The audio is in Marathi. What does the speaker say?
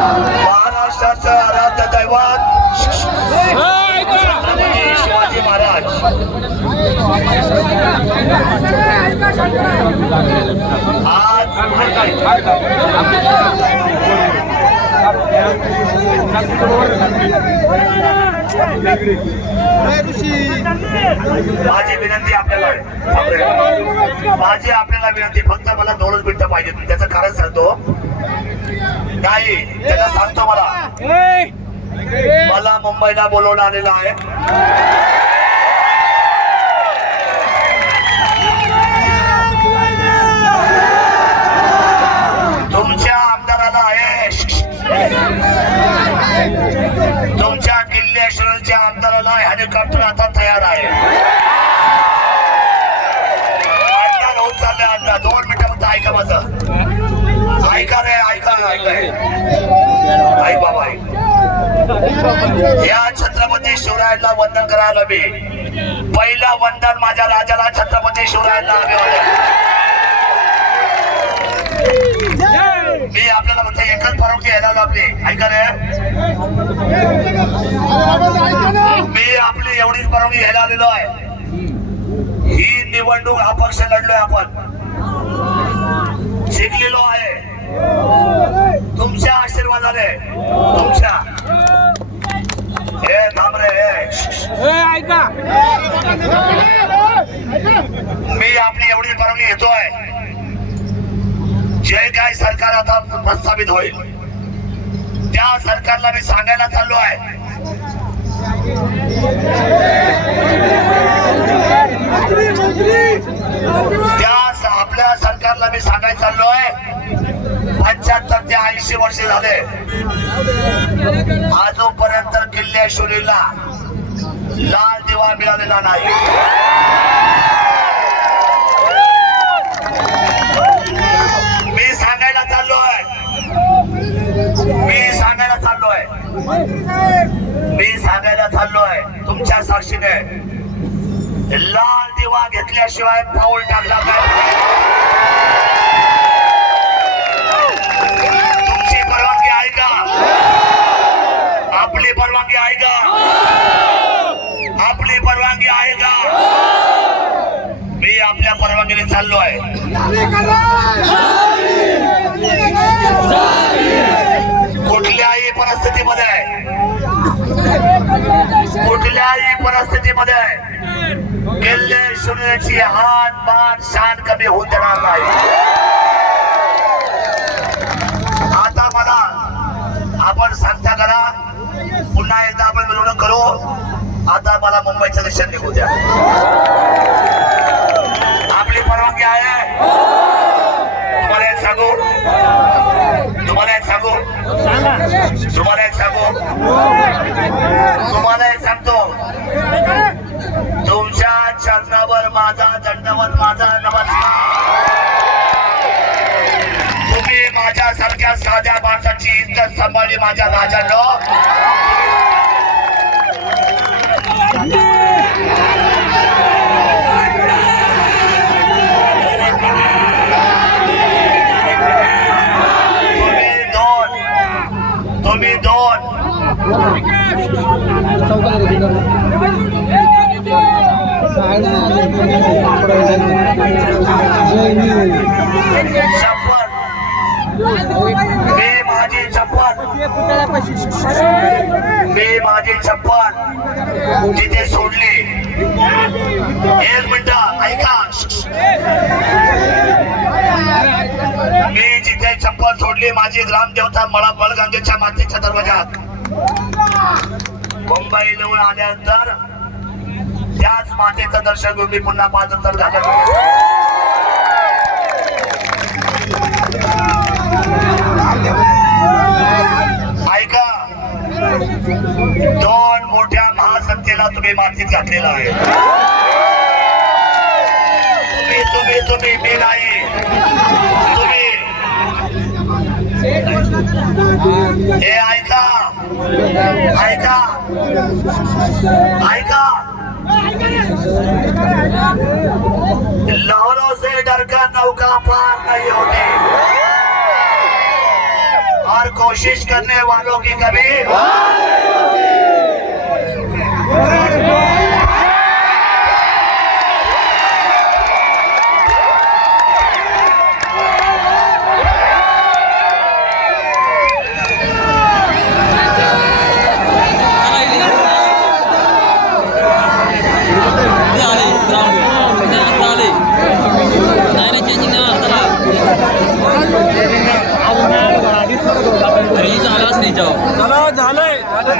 महाराष्ट्राचं आराध्य दैवत शिवाजी महाराज. आज माझी विनंती आपल्याला. माझी आपल्याला विनंती फक्त मला दोनच मिनिटं पाहिजे. त्याचं कारण सांगतो. नाही त्याला सांगतो मला. मला मुंबईला बोलवून आलेलं आहे. तुमच्या किल्लेश्वरच्या आमदाराला हेलिकॉप्टर आता तयार आहे. अंडा होत चालले अंडा दोन मिनिटं ऐका माझं. ऐका रे ऐका ऐका. आई बाबा या छत्रपती शिवरायांना वंदन करायला मी. पहिलं वंदन माझ्या राजाला छत्रपती शिवरायांना हवे होते मी आपल्याला फक्त घ्यायला लागले ऐका रे. मी आपली एवढीच परवानगी घ्यायला आलेलो आहे. ही निवडणूक अपक्ष लढलोय आपण. शिकलेलो आहे. तुमच्या आशीर्वादाने. तुमच्या. हे थांब रे हे. ऐका. मी आपली एवढी परवानगी घेतोय. जे काय सरकार आता प्रस्थापित होईल. त्या सरकारला मी सांगायला चाललो आहे. त्या आपल्या सरकारला मी सांगायला चाललोय पंच्याहत्तर ते ऐंशी वर्षे झाले. आजोपर्यंत किल्लेश्वरीला लाल दिवा मिळालेला नाही मी सांगायला चाललोय मी सांगायला चाललोय मी सांगायला चाललोय तुमच्या साक्षीने. लाल दिवा घेतल्याशिवाय पाऊल टाकला काय तुमची परवानगी आहे का? आपली परवानगी आहे का? आपली परवानगी आहे का? मी आपल्या परवानगीने चाललो आहे परिस्थितीमध्ये कुठल्याही परिस्थितीमध्ये किल्ले शून्याची हात मान शान कमी होऊन देणार नाही. आता मला आपण सांगता करा पुन्हा एकदा आपण मिळवणूक करू. आता मला मुंबईच्या दिशेने निघू द्या. आपली परवानगी आहे. तुम्हाला एक सांगू? तुम्हाला एक सांगू? तुम्हाला एक सांगू तुम्हाला एक सांगतो तुमच्या चरणावर माझा दंडवत माझा नमस्कार. तुम्ही माझ्या सारख्या साध्या माणसाची इज्जत सांभाळली माझ्या राजानं. तुम्ही दोन तुम्ही दोन. मी माझी शपथ मी माझी शपथ जिथे सोडली. एक मिनिट ऐका. मी जिथे चप्पल सोडली माझी ग्रामदेवता मला बळगंगेच्या मातेच्या दरवाजात मुंबई येऊन आल्यानंतर त्याच मातेचं दर्शन घेऊन मी पुन्हा पाच नंतर झालं ऐका दोन मोठ्या महासत्तेला तुम्ही मातीत घातलेला आहे. तुम्ही तुम्ही तुम्ही मी नाही. तुम्ही. हे ऐका ऐका ऐका. लहरों से डरकर नौका पार नहीं होती और कोशिश करने वालों की कभी चला झालंय. झालं